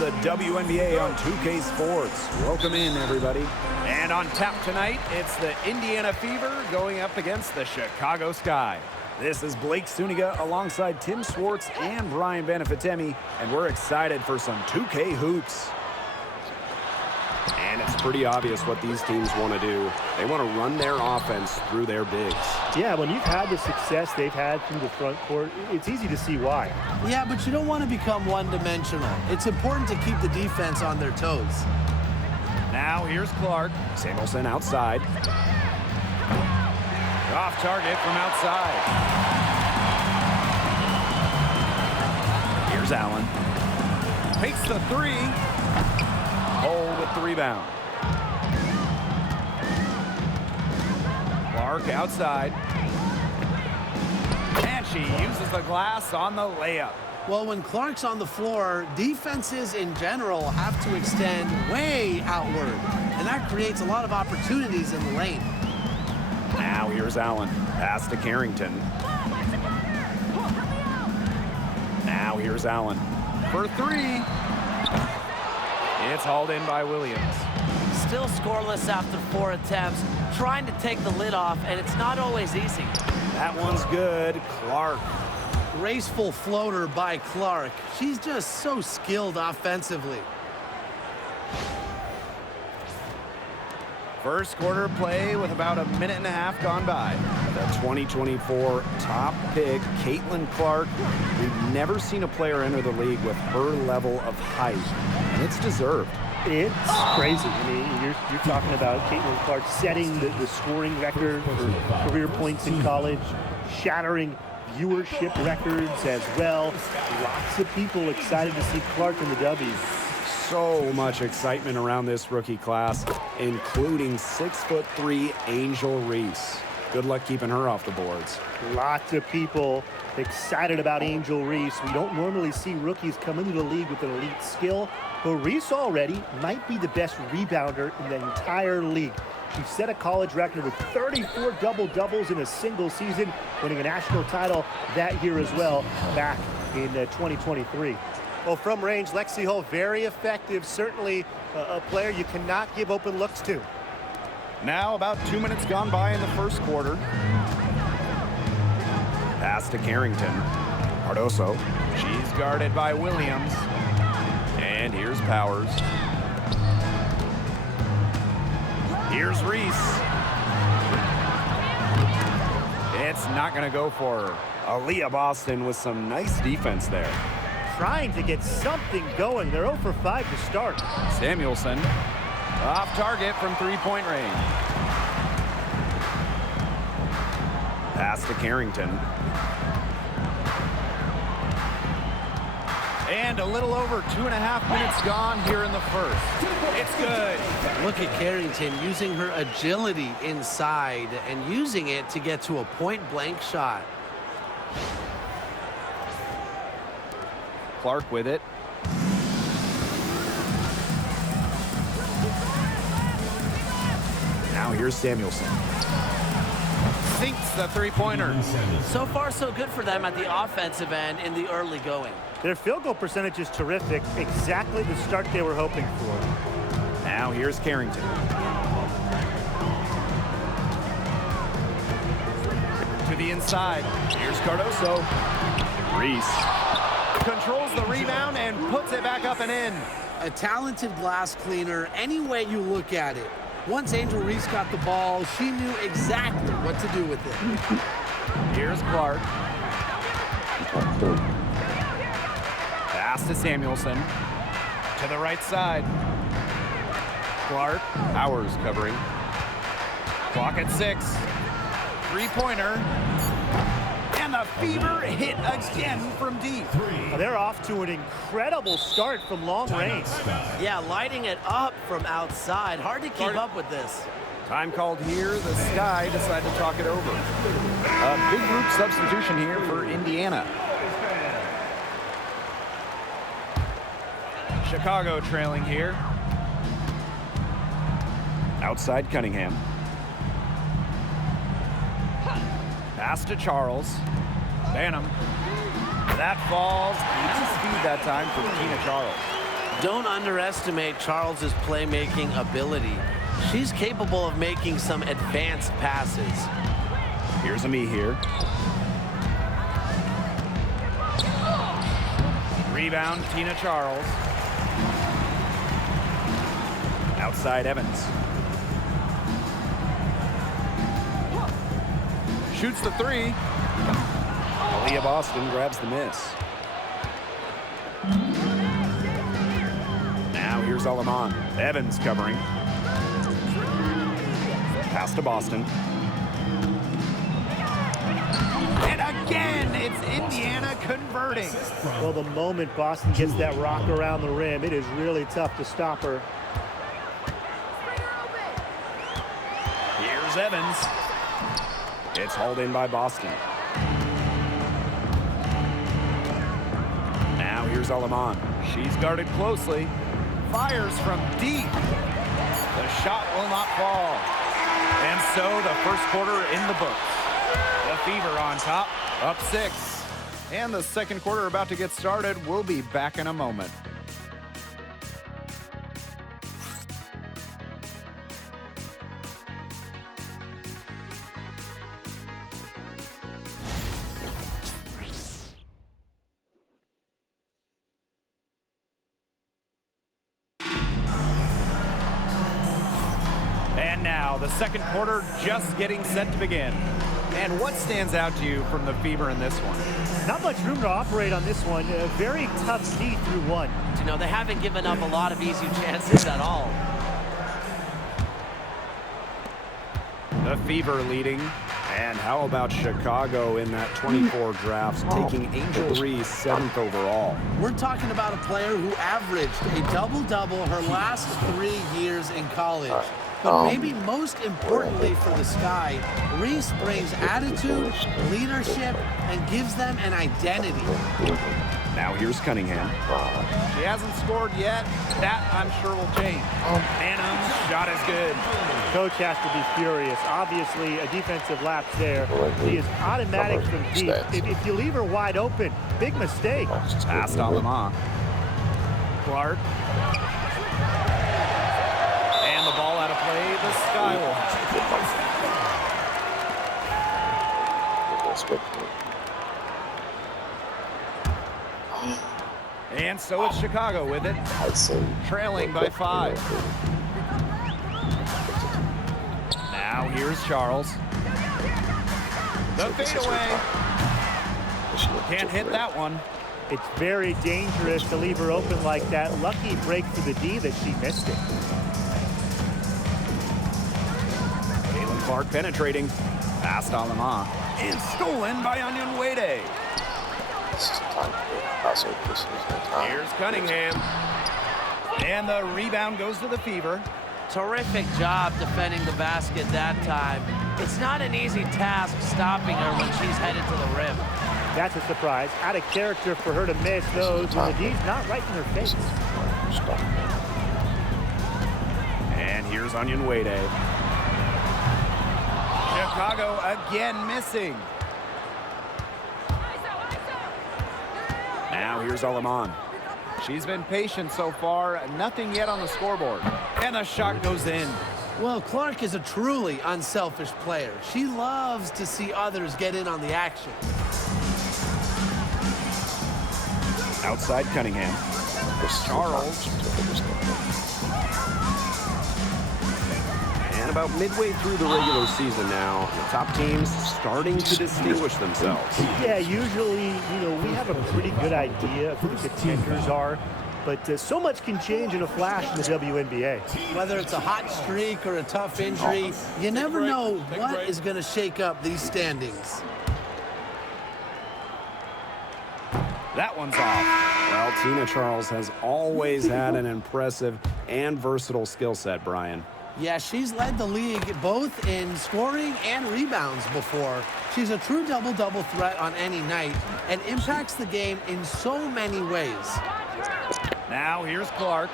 the WNBA on 2K Sports. Welcome in, everybody. And on tap tonight, it's the Indiana Fever going up against the Chicago Sky. This is Blake Suniga alongside Tim Swartz and Brian Benefitemi, and we're excited for some 2K hoops. And it's pretty obvious what these teams want to do. They want to run their offense through their bigs. Yeah, when you've had the success they've had through the front court, it's easy to see why. Yeah, but you don't want to become one-dimensional. It's important to keep the defense on their toes. Now here's Clark. Samuelson outside. Off target from outside. Here's Allen. Takes the three. Hole with the rebound. Clark outside. And she uses the glass on the layup. Well, when Clark's on the floor, defenses in general have to extend way outward, and that creates a lot of opportunities in the lane. Now here's Allen. Pass to Carrington. Now here's Allen. For three. It's hauled in by Williams. Still scoreless after 4 attempts, trying to take the lid off, and it's not always easy. That one's good. Clark. Graceful floater by Clark. She's just so skilled offensively. First quarter play with about a minute and a half gone by. The 2024 top pick, Caitlin Clark. We've never seen a player enter the league with her level of height, and it's deserved. It's crazy. I mean, you're talking about Caitlin Clark setting the scoring record for career points in college, shattering viewership records as well. Lots of people excited to see Clark in the W. So much excitement around this rookie class, including 6'3" Angel Reese. Good luck keeping her off the boards. Lots of people excited about Angel Reese. We don't normally see rookies come into the league with an elite skill, but Reese already might be the best rebounder in the entire league. She set a college record with 34 double-doubles in a single season, winning a national title that year as well, back in 2023. Well, from range, Lexi Hull, very effective. Certainly a player you cannot give open looks to. Now about 2 minutes gone by in the first quarter. Pass to Carrington. Cardoso. She's guarded by Williams. And here's Powers. Here's Reese. It's not going to go for her. Aaliyah Boston with some nice defense there. Trying to get something going. They're 0 for 5 to start. Samuelson off target from three-point range. Pass to Carrington. And a little over 2.5 minutes gone here in the first. It's good. Look at Carrington using her agility inside and using it to get to a point-blank shot. Clark with it. Now here's Samuelson. Sinks the three-pointer. So far, so good for them at the offensive end in the early going. Their field goal percentage is terrific. Exactly the start they were hoping for. Now here's Carrington. To the inside. Here's Cardoso. Reese. Controls the rebound and puts it back up and in. A talented glass cleaner any way you look at it. Once Angel Reese got the ball, she knew exactly what to do with it. Here's Clark. Pass to Samuelson. To the right side. Clark. Powers covering. Clock at 6. Three-pointer. And the Fever hit again from deep. They're off to an incredible start from long range. Yeah, lighting it up from outside. Hard to keep up with this. Time called here. The Sky decide to talk it over. A big group substitution here for Indiana. Chicago trailing here. Outside Cunningham. Pass to Charles. Banham. That falls. Nice speed that time from Tina Charles. Don't underestimate Charles's playmaking ability. She's capable of making some advanced passes. Here's a me here. Rebound, Tina Charles. Outside Evans. Shoots the three. Aaliyah Boston grabs the miss. Now here's Alaman. Evans covering. Pass to Boston. And again, it's Indiana converting. Well, the moment Boston gets that rock around the rim, it is really tough to stop her. Here's Evans. It's hauled in by Boston. Now here's Alaman. She's guarded closely. Fires from deep. The shot will not fall. And so the first quarter in the books. The Fever on top, up 6. And the second quarter about to get started. We'll be back in a moment. And now the second quarter just getting set to begin. And what stands out to you from the Fever in this one? Not much room to operate on this one. A very tough D through 1. You know, they haven't given up a lot of easy chances at all. The Fever leading. And how about Chicago in that 24 drafts, taking Angel Reese 7th overall? We're talking about a player who averaged a double-double her last 3 years in college. But maybe most importantly for the Sky, Reese brings attitude, leadership, and gives them an identity. Now here's Cunningham. She hasn't scored yet. That, I'm sure, will change. Phantom's shot is good. Coach has to be furious. Obviously, a defensive lapse there. He is automatic from deep. If you leave her wide open, big mistake. Pass to Alaman. Clark. And the ball out of play. The Sky will have it. And so it's Chicago with it, trailing by 5. Now here's Charles. The fadeaway. Can't hit that one. It's very dangerous to leave her open like that. Lucky break for the D that she missed it. Caitlin Clark penetrating. Past Alaman. And stolen by Onion Wade. Here's Cunningham. And the rebound goes to the Fever. Terrific job defending the basket that time. It's not an easy task stopping her when she's headed to the rim. That's a surprise. Out of character for her to miss those when the D's not right in her face. And here's Onion Wade. Chicago again missing. Now here's Alaman. She's been patient so far. Nothing yet on the scoreboard. And the shot goes in. Well, Clark is a truly unselfish player. She loves to see others get in on the action. Outside Cunningham. Charles. And about midway through the regular season now, the top teams starting to distinguish themselves. Yeah, usually, we have a pretty good idea of who the contenders are, but so much can change in a flash in the WNBA. Whether it's a hot streak or a tough injury, you never know what is going to shake up these standings. That one's off. Well, Tina Charles has always had an impressive and versatile skill set, Brian. Yeah, she's led the league both in scoring and rebounds before. She's a true double-double threat on any night and impacts the game in so many ways. Now here's Clark.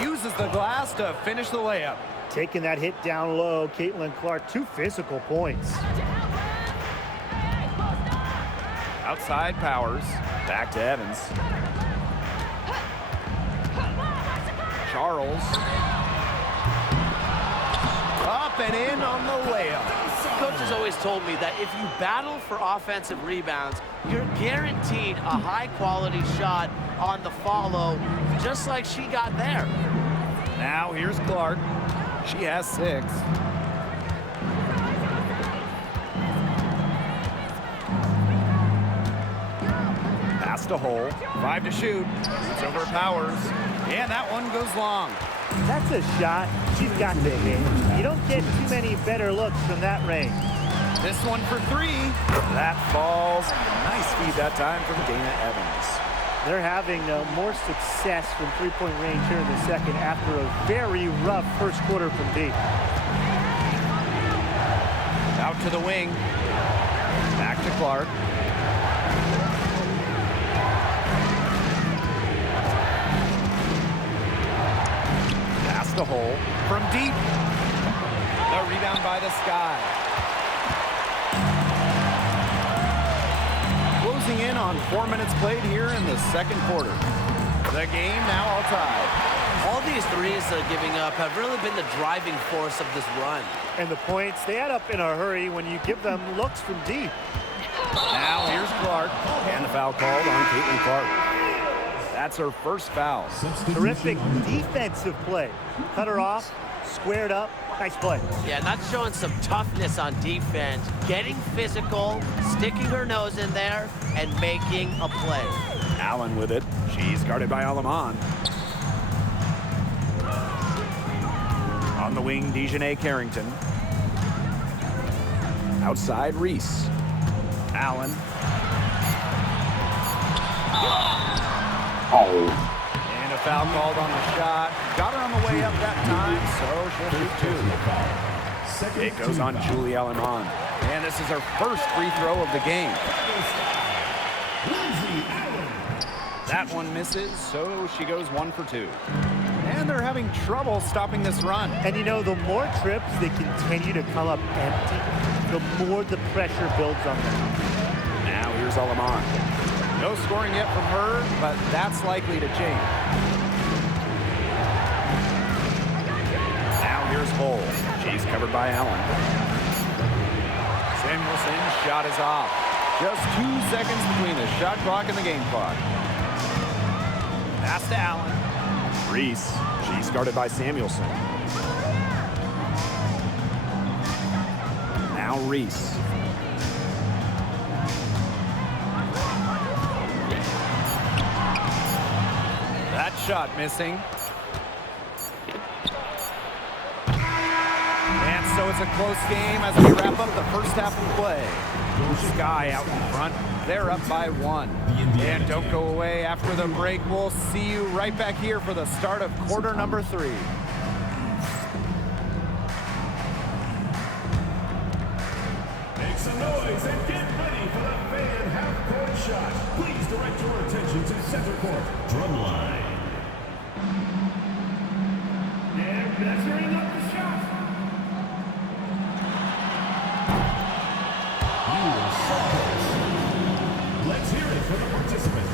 Uses the glass to finish the layup. Taking that hit down low, Caitlin Clark, 2 physical points. Outside Powers. Back to Evans. Charles. Up and in on the layup. Coach has always told me that if you battle for offensive rebounds, you're guaranteed a high-quality shot on the follow, just like she got there. Now here's Clark. She has 6. Pass to Hole. 5 to shoot. It's over Powers. And that one goes long. That's a shot she's got to hit. You don't get too many better looks from that range. This one for 3. That falls. Nice feed that time from Dana Evans. They're having more success from three-point range here in the second after a very rough first quarter from deep. Out to the wing. Back to Clark. Pass to Hole. From deep. The rebound by the Sky. Closing in on 4 minutes played here in the second quarter. The game now all tied. All these threes they're giving up have really been the driving force of this run. And the points, they add up in a hurry when you give them looks from deep. Now here's Clark. And the foul called on Caitlin Clark. That's her first foul. Terrific defensive play. Cut her off, squared up, nice play. Yeah, not showing some toughness on defense, getting physical, sticking her nose in there, and making a play. Allen with it. She's guarded by Alaman. On the wing, Dejanay Carrington. Outside, Reese. Allen. And a foul called on the shot. Got her on the way up that time, so she'll shoot 2. It goes on Julie Alaman. And this is her first free throw of the game. That one misses, so she goes 1 for 2. And they're having trouble stopping this run. And you know, the more trips they continue to come up empty, the more the pressure builds on them. Now here's Alaman. No scoring yet from her, but that's likely to change. Now here's Hole. She's covered by Allen. Samuelson's shot is off. Just 2 seconds between the shot clock and the game clock. Pass to Allen. Reese. She's guarded by Samuelson. Now Reese. That shot missing. And so it's a close game as we wrap up the first half of play. Sky out in front. They're up by 1. And don't go away after the break. We'll see you right back here for the start of quarter number 3. Make some noise and get ready for the fan half-court shot. Please direct your attention to center court. Drumline. And measuring up the shot. Let's hear it for the participant.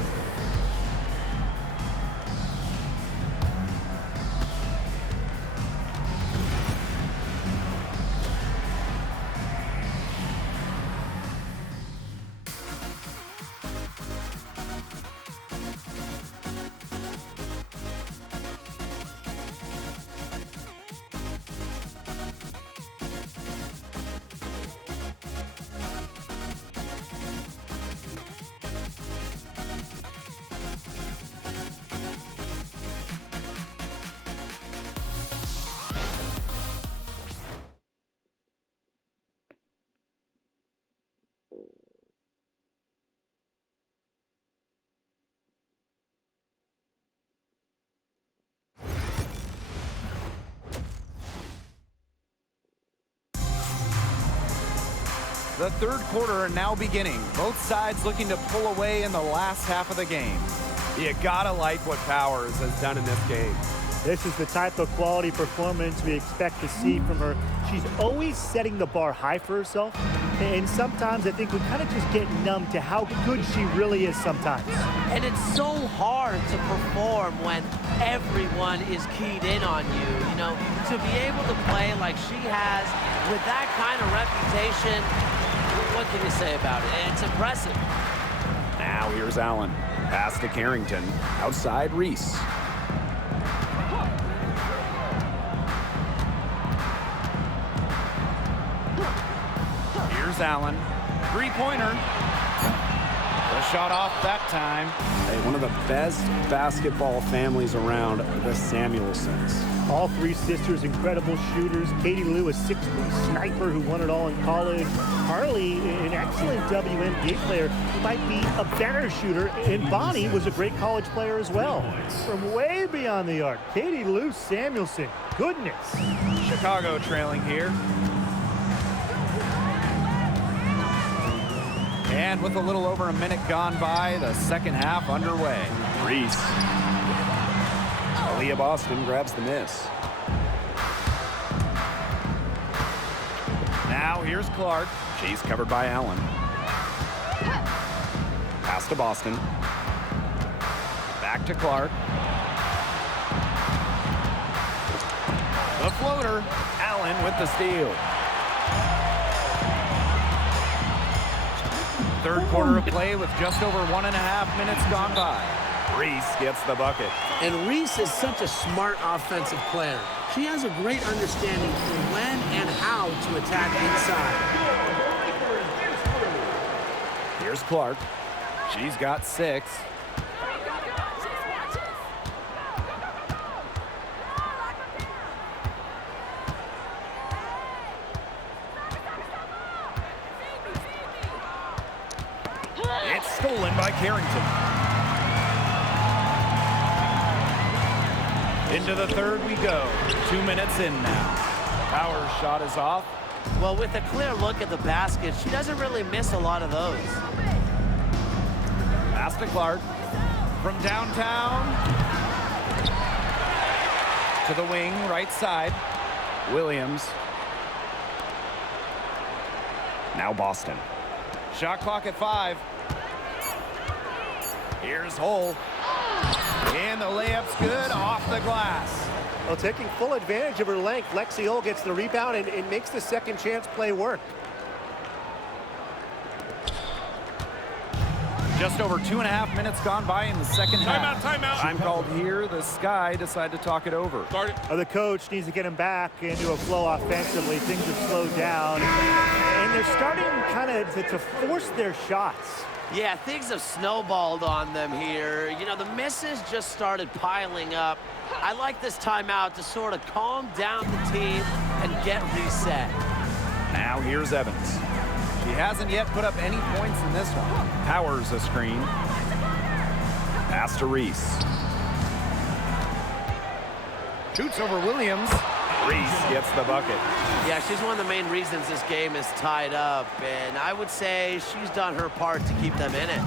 The third quarter now beginning. Both sides looking to pull away in the last half of the game. You gotta like what Powers has done in this game. This is the type of quality performance we expect to see from her. She's always setting the bar high for herself, And sometimes I think we kind of just get numb to how good she really is sometimes. And it's so hard to perform when everyone is keyed in on you. You know, to be able to play like she has with that kind of reputation, what can you say about it? It's impressive. Now here's Allen. Pass to Carrington. Outside Reese. Here's Allen. Three-pointer. The shot off that time. Hey, one of the best basketball families around, the Samuelsons. All three sisters, incredible shooters. Katie Lou, a 6'3" sniper who won it all in college. Harley, an excellent WNBA player who might be a better shooter. And Bonnie was a great college player as well. From way beyond the arc, Katie Lou Samuelson. Goodness. Chicago trailing here. And with a little over a minute gone by, the second half underway. Reese. Aaliyah Boston grabs the miss. Now here's Clark. She's covered by Allen. Pass to Boston. Back to Clark. The floater. Allen with the steal. Third quarter of play with just over 1.5 minutes gone by. Reese gets the bucket. And Reese is such a smart offensive player. She has a great understanding for when and how to attack inside. Here's Clark. She's got 6. It's stolen by Carrington. Into the third we go. 2 minutes in now. Power's shot is off. Well, with a clear look at the basket, she doesn't really miss a lot of those. Pass to Clark. From downtown to the wing, right side. Williams. Now Boston. Shot clock at 5. Here's Hull. And the layup's good off the glass. Well, taking full advantage of her length, Lexi Hull gets the rebound and makes the second chance play work. Just over 2.5 minutes gone by in the second half. Timeout. Time called here. The Sky decide to talk it over. The coach needs to get him back into a flow offensively. Things have slowed down. And they're starting kind of to force their shots. Yeah, things have snowballed on them here. You know, the misses just started piling up. I like this timeout to sort of calm down the team and get reset. Now here's Evans. She hasn't yet put up any points in this one. Powers a screen. Pass to Reese. Shoots over Williams. Reese gets the bucket. Yeah, she's one of the main reasons this game is tied up, and I would say she's done her part to keep them in it.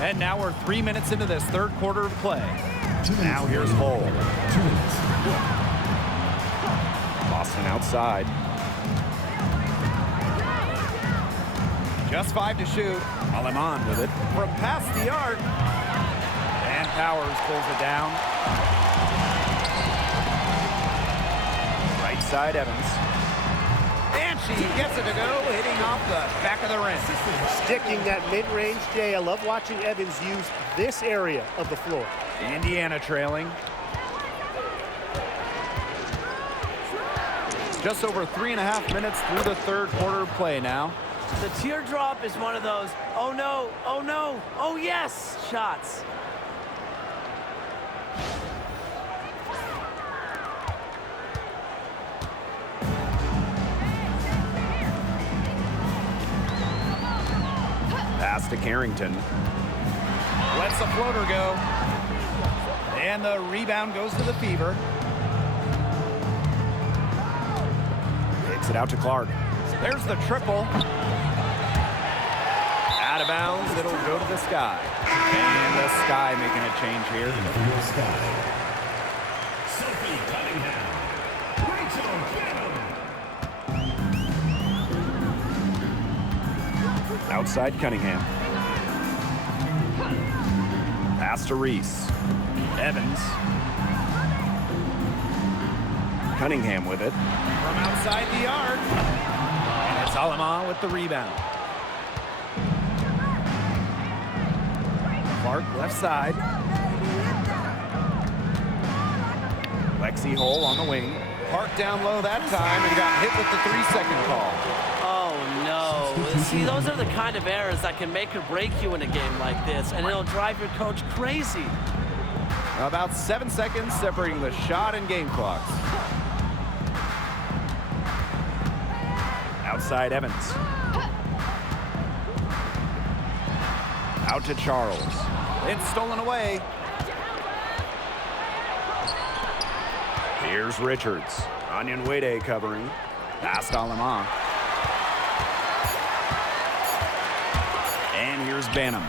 And now we're 3 minutes into this third quarter of play. Now here's Hull. Boston outside. Just 5 to shoot. Aleman with it. From past the arc. And Powers pulls it down. Right side Evans. And she gets it to go, hitting off the back of the rim. Sticking that mid-range J. I love watching Evans use this area of the floor. Indiana trailing. Just over 3.5 minutes through the third quarter of play now. The teardrop is one of those, oh no, oh yes, shots. Pass to Carrington. Lets the floater go. And the rebound goes to the Fever. Takes it out to Clark. There's the triple. Out of bounds, it'll go to the Sky. And the Sky making a change here. Sophie Cunningham. Rachel Canham. Outside Cunningham. Pass to Reese. Evans. Cunningham with it. From outside the arc. And it's Alama with the rebound. Clark left side. Lexi Hole on the wing. Park down low that time and got hit with the 3-second call. Oh, no. See, those are the kind of errors that can make or break you in a game like this, and it'll drive your coach crazy. About 7 seconds separating the shot and game clocks. Outside Evans. Out to Charles. It's stolen away. Here's Richards. Onion Wade covering. Past Alama. And here's Banham.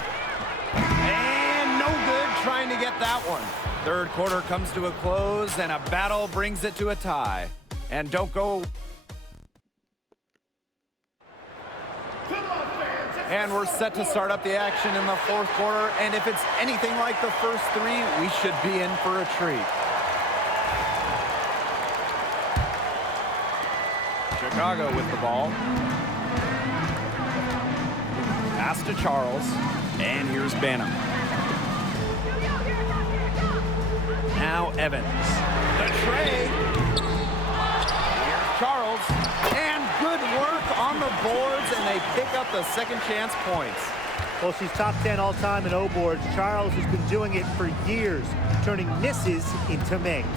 And no good trying to get that one. Third quarter comes to a close, and a battle brings it to a tie. And don't go... And we're set to start up the action in the fourth quarter. And if it's anything like the first three, we should be in for a treat. Chicago with the ball. Pass to Charles. And here's Banham. Now Evans. The tray. Here's Charles. And good work on the boards, and they pick up the second chance points. Well, she's top 10 all-time in O-boards. Charles has been doing it for years, turning misses into makes.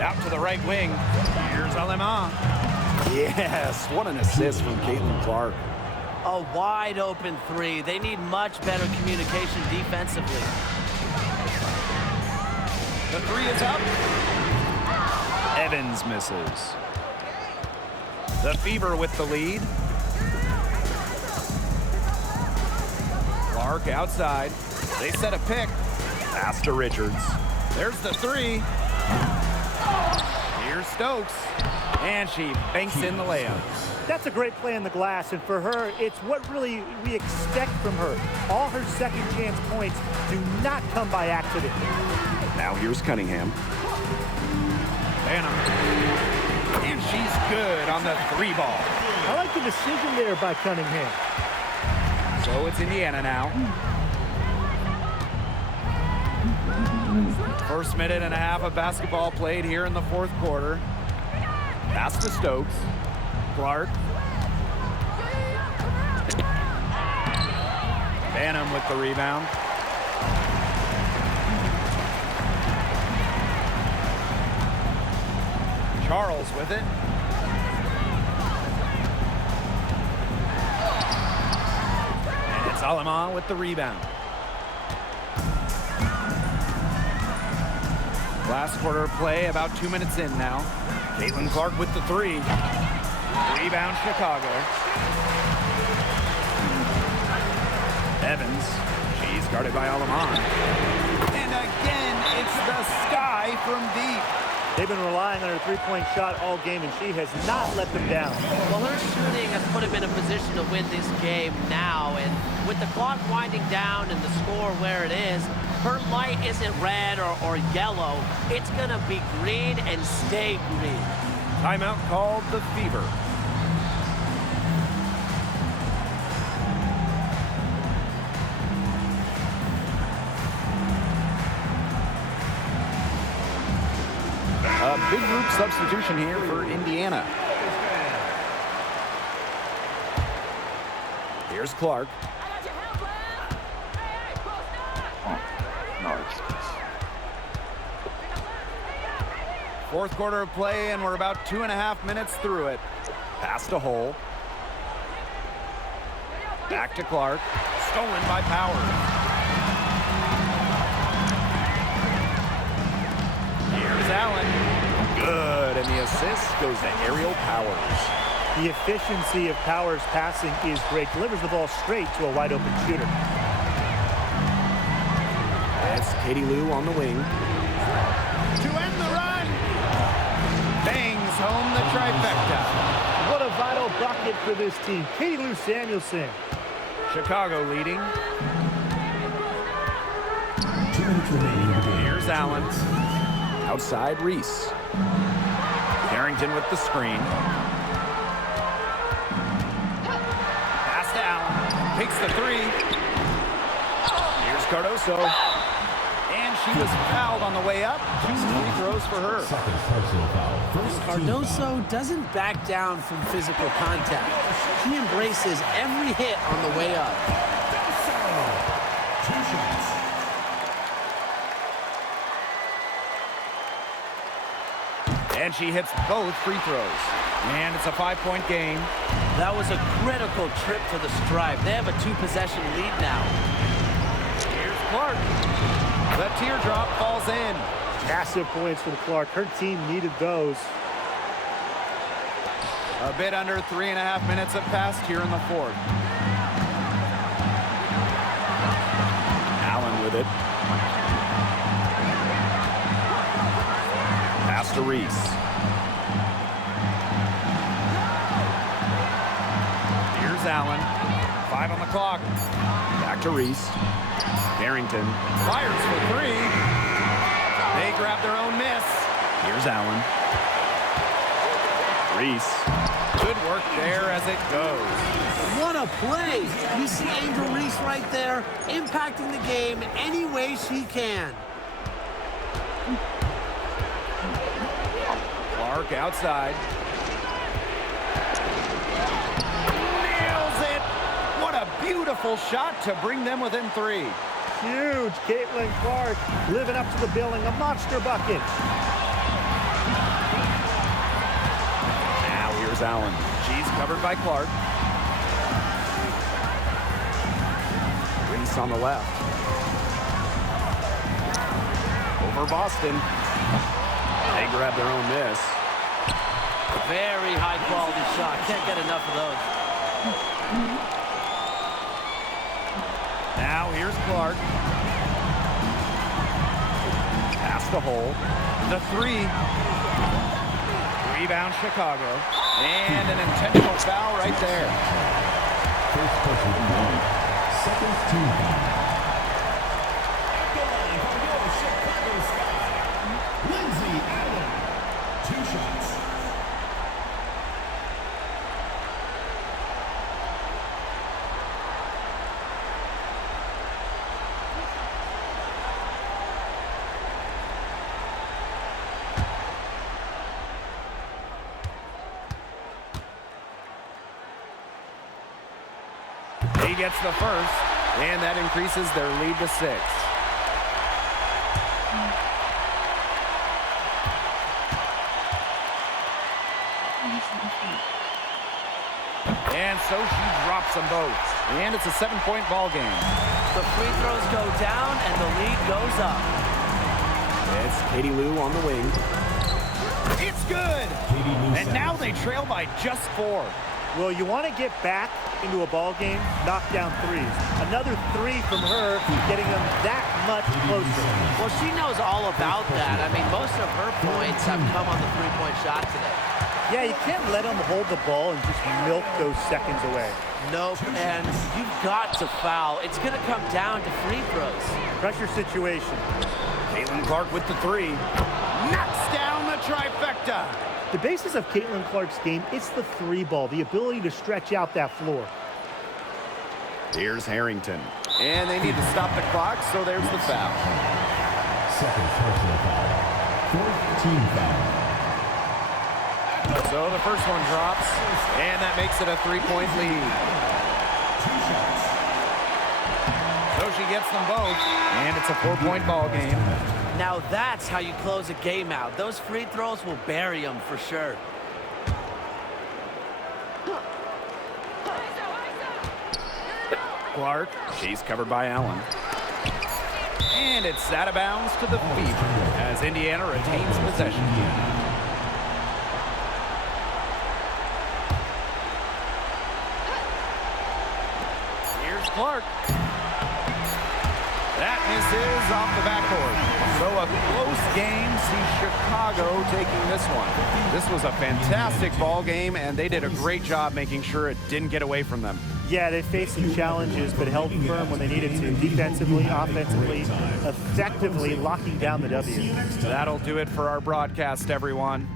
Out to the right wing. Here's Alema. Yes, what an assist from Caitlin Clark. A wide open three. They need much better communication defensively. The three is up. Evans misses. The Fever with the lead. Clark outside. They set a pick. Pass to Richards. There's the three. Here's Stokes. And she banks in the layup. That's a great play in the glass, and for her, it's what really we expect from her. All her second chance points do not come by accident. Now here's Cunningham. Banham. And she's good on the three ball. I like the decision there by Cunningham. So it's Indiana now. First minute and a half of basketball played here in the fourth quarter. Pass to Stokes. Clark. Banham with the rebound. Charles with it. And it's Alema with the rebound. Last quarter of play, about 2 minutes in now. Caitlin Clark with the three. Rebound, Chicago. Evans. She's guarded by Alema. And again, it's the sky from deep. They've been relying on her three-point shot all game, and she has not let them down. Well, her shooting has put him in a position to win this game now, and with the clock winding down and the score where it is, her light isn't red or yellow. It's going to be green and stay green. Timeout called the Fever. A big group substitution here for Indiana. Here's Clark. Fourth quarter of play, and we're about 2.5 minutes through it. Pass to Hole. Back to Clark. Stolen by Powers. Here's Allen. Good, and the assist goes to Aerial Powers. The efficiency of Powers' passing is great. Delivers the ball straight to a wide-open shooter. That's Katie Lou on the wing. To end the run. Bangs home the trifecta. What a vital bucket for this team. Katie Lou Samuelson. Chicago leading. 2 minutes remaining in the game. Here's Allen. Outside Reese. Harrington with the screen. Pass to Allen. Takes the three. Here's Cardoso. And she was fouled on the way up. 2 free throws for her. Second personal foul. First team foul. Cardoso doesn't back down from physical contact. He embraces every hit on the way up. 2 shots. And she hits both free throws. And it's a 5-point game. That was a critical trip to the stripe. They have a 2-possession lead now. Here's Clark. The teardrop falls in. Massive points for the Clark. Her team needed those. A bit under 3.5 minutes have passed here in the fourth. Allen with it. Pass to Reese. Here's Allen. 5 on the clock. Back to Reese. Harrington. Fires for 3. They grab their own miss. Here's Allen. Reese. Good work there as it goes. What a play! You see Angel Reese right there, impacting the game any way she can. Clark outside. Nails it! What a beautiful shot to bring them within 3. Huge. Caitlin Clark living up to the billing. A monster bucket. Now here's Allen. She's covered by Clark. Reese on the left. Over Boston. They grab their own miss. Very high-quality shot. Can't get enough of those. Now here's Clark. Pass to Hole. The 3. Rebound Chicago. And an intentional foul right there. First personal foul. Second team foul. Echoing from your Chicago sky, Lindsay Allen. 2 shots. He gets the first, and that increases their lead to 6. And so she drops them both. And it's a 7-point ball game. The free throws go down, and the lead goes up. It's Katie Lou on the wing. It's good! Katie Lou And now they trail by just 4. Well, you want to get back into a ball game, knock down threes. Another 3 from her, getting them that much closer. Well, she knows all about that. I mean, most of her points have come on the three-point shot today. Yeah, you can't let them hold the ball and just milk those seconds away. Nope, and you've got to foul. It's going to come down to free throws. Pressure situation. Caitlin Clark with the 3. Knocks down the trifecta. The basis of Caitlin Clark's game, it's the 3 ball, the ability to stretch out that floor. Here's Harrington. And they need to stop the clock, so there's the foul. Second personal foul. Fourth team foul. So the first one drops, and that makes it a 3-point lead. 2 shots. So she gets them both, and it's a 4-point ball game. Now that's how you close a game out. Those free throws will bury them for sure. Clark, She's covered by Allen. and it's out of bounds to the Fever as Indiana retains possession. Here's Clark. That misses off the backboard. So a close game sees Chicago taking this one. This was a fantastic ball game, and they did a great job making sure it didn't get away from them. Yeah, they faced some challenges, but held firm when they needed to, defensively, offensively, effectively locking down the W. That'll do it for our broadcast, everyone.